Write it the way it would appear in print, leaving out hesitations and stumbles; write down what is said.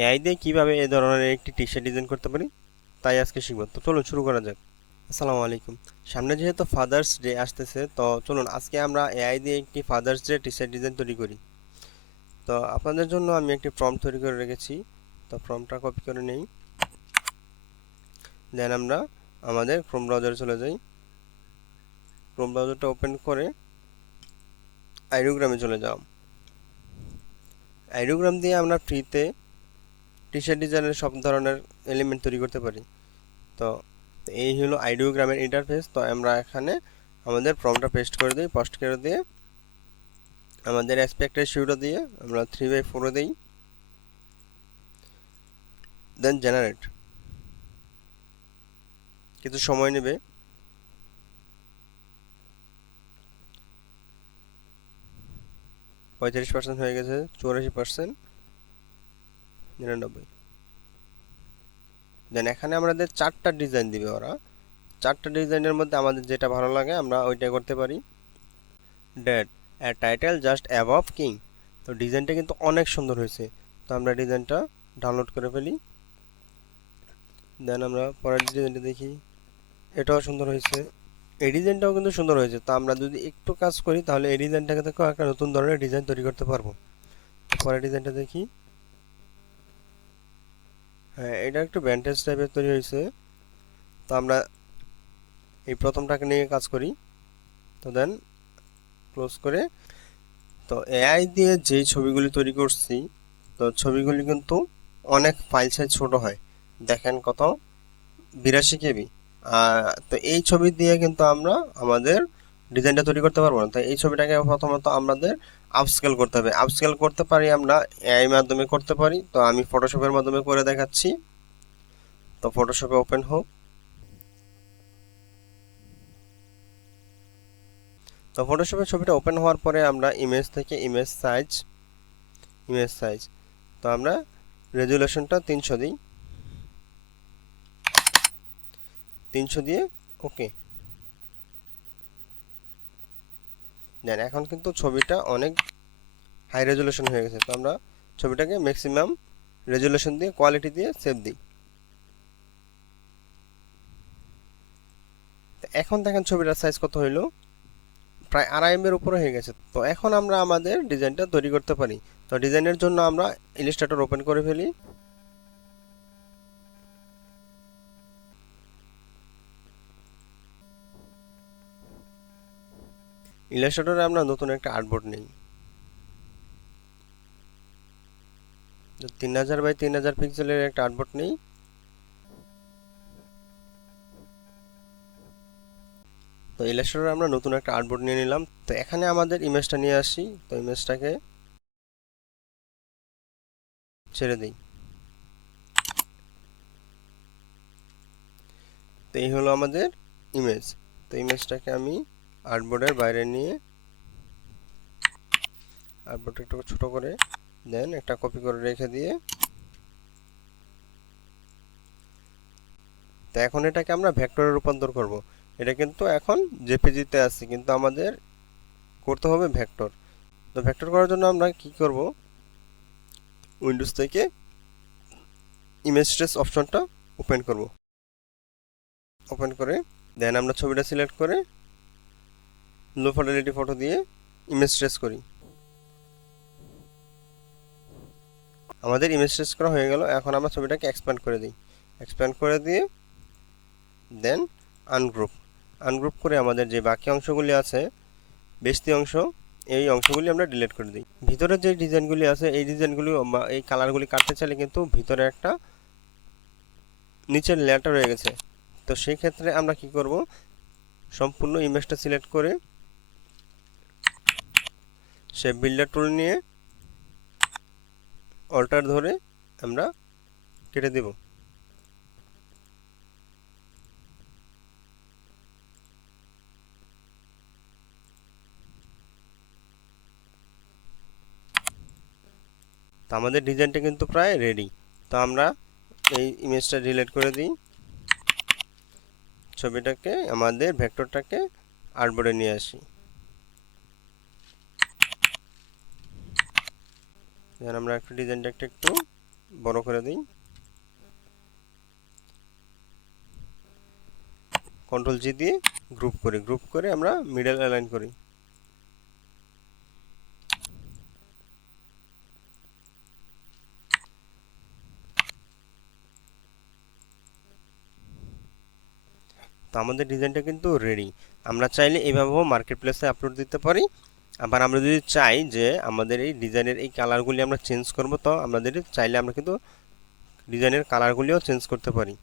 AI দিয়ে কীভাবে এ ধরনের একটি টি শার্ট ডিজাইন করতে পারি তাই আজকে শিখব। তো চলুন শুরু করা যাক। আসসালামু আলাইকুম। সামনে যেহেতু ফাদার্স ডে আসতেছে, তো চলুন আজকে আমরা এআই দিয়ে একটি father's day T shirt design তৈরি করি। তো আপনাদের জন্য আমি একটি প্রম্পট তৈরি করে রেখেছি। তো প্রম্পটটা কপি করে নেই, দেন আমরা আমাদের ক্রোম ব্রাউজারে চলে যাই। ক্রোম ব্রাউজারটা ওপেন করে আইডিওগ্রামে চলে যাও। আইডিওগ্রাম দিয়ে আমরা ফ্রিতে টি শার্ট ডিজাইনের সব ধরনের এলিমেন্ট তৈরি করতে পারি। তো এই হলো আইডিওগ্রামের ইন্টারফেস। তো আমরা এখানে আমাদের ফর্মটা পেস্ট করে দিই, পোস্ট করে দিয়ে আমাদের অ্যাসপেক্ট রেশিওটা দিয়ে আমরা 3/4 দিই, দেন জেনারেট। কিছু সময় নেবে। %, হয়ে গেছে, 84%, 99। দেন এখানে আমাদের 4টা ডিজাইন দিবে ওরা। 4টা ডিজাইনের মধ্যে আমাদের যেটা ভালো লাগে আমরা ওইটা করতে পারি। Date a title just above king. তো ডিজাইনটা কিন্তু অনেক সুন্দর হয়েছে। তো আমরা ডিজাইনটা ডাউনলোড করে ফেলি। দেন আমরা পরের ডিজাইনটা দেখি, এটাও সুন্দর হয়েছে। এই ডিজাইনটাও কিন্তু সুন্দর হয়েছে। তো আমরা যদি একটু কাজ করি তাহলে এই ডিজাইনটাকে দেখো একটা নতুন ধরনের ডিজাইন তৈরি করতে পারবো। পরের ডিজাইনটা দেখি। হ্যাঁ, এটা একটু ভ্যান্টেজ টাইপের তৈরি হয়েছে। তো আমরা এই প্রথমটাকে নিয়ে কাজ করি। তো দেন ক্লোজ করে, তো এআই দিয়ে যেই ছবিগুলি তৈরি করছি, তো ছবিগুলি কিন্তু অনেক ফাইল সাইজ ছোট হয়। দেখেন কত, 82 KB। তো এই ছবি দিয়ে কিন্তু আমরা আমাদের ডিজাইনটা তৈরি করতে পারবো না। তো এই ছবিটাকে প্রথমত আমাদের আপস্কেল করতে হবে। আপস্কেল করতে পারি আমরা এআই মাধ্যমে করতে পারি। তো আমি ফটোশপের মাধ্যমে করে দেখাচ্ছি। তো ফটোশপে ওপেন হোক। তো ফটোশপের ছবিটা ওপেন হওয়ার পরে আমরা ইমেজ থেকে ইমেজ সাইজ, তো আমরা রেজুলেশনটা 300 দিই। 300 দিয়ে ওকে। দেন এখন কিন্তু ছবিটা অনেক হাই রেজুলেশন হয়ে গেছে। তো আমরা ছবিটাকে ম্যাক্সিমাম রেজুলেশন দিয়ে কোয়ালিটি দিয়ে সেভ দিই। এখন দেখেন ছবিটার সাইজ কত হইলো, প্রায় 2.5 MB উপরে হয়ে গেছে। তো এখন আমরা আমাদের ডিজাইনটা তৈরি করতে পারি। তো ডিজাইনের জন্য আমরা ইলাস্ট্রেটর ওপেন করে ফেলি। ইলাস্ট্রেটরে আমরা নতুন একটা আর্টবোর্ড নেই। 3000 বাই 3000 পিক্সেলের একটা আর্টবোর্ড নেই। তো ইলাস্ট্রেটরে আমরা নতুন একটা আর্টবোর্ড নিয়ে নিলাম। তো এখানে আমাদের ইমেজটা নিয়ে আসি। তো ইমেজটাকে ছেড়ে দিই। তো এই হলো আমাদের ইমেজ। তো ইমেজটাকে আমি আর্টবোর্ডের বাইরে নিয়ে আর্টবোর্ডটা একটু ছোট করে দেন একটা কপি করে রেখে দিয়ে, তো এখন এটাকে আমরা ভেক্টরে রূপান্তর করব। এটা কিন্তু এখন জেপিজিতে আছে, কিন্তু আমাদের করতে হবে ভেক্টর। তো ভেক্টর করার জন্য আমরা কি করব, উইন্ডোজ থেকে ইমেজ ট্রেস অপশনটা ওপেন করব। ওপেন করে দেন আমরা ছবিটা সিলেক্ট করে লো ফিডেলিটি ফটো দিয়ে ইমেজ ট্রেস করি। আমাদের ইমেজ ট্রেস করা হয়ে গেল। এখন আমরা ছবিটাকে এক্সপ্যান্ড করে দিই। এক্সপ্যান্ড করে দিয়ে দেন আনগ্রুপ করে আমাদের যে বাকি অংশগুলি আছে, বেশি অংশ, এই অংশগুলি আমরা ডিলিট করে দিই। ভিতরে যে ডিজাইনগুলি আছে এই ডিজাইনগুলি এই কালারগুলি কাটতে চাইলে কিন্তু ভিতরে একটা নিচের লেয়ারটা রয়ে গেছে। তো সেই ক্ষেত্রে আমরা কি করব, সম্পূর্ণ ইমেজটা সিলেক্ট করে শেপ বিল্ডার টুল নিয়ে অল্টার ধরে আমরা কেটে দেব। তো আমাদের ডিজাইনটা কিন্তু প্রায় রেডি। তো আমরা এই ইমেজটা ডিলিট করে দিই। ছবিটাকে আমাদের ভেক্টরটাকে আর্টবোর্ডে নিয়ে আসি। আমরা একটু ডিজাইনটা একটু বড় করে দিই, কন্ট্রোল জি দিয়ে গ্রুপ করে আমরা মিডল অ্যালাইন করি। তো আমাদের ডিজাইনটা কিন্তু রেডি। আমরা চাইলে এভাবেও মার্কেট প্লেসে আপলোড দিতে পারি। আবার আমরা যদি চাই যে আমাদের এই ডিজাইনের এই কালারগুলি আমরা চেঞ্জ করব, তো আমাদের চাইলে আমরা কিন্তু ডিজাইনের কালারগুলিও চেঞ্জ করতে পারি।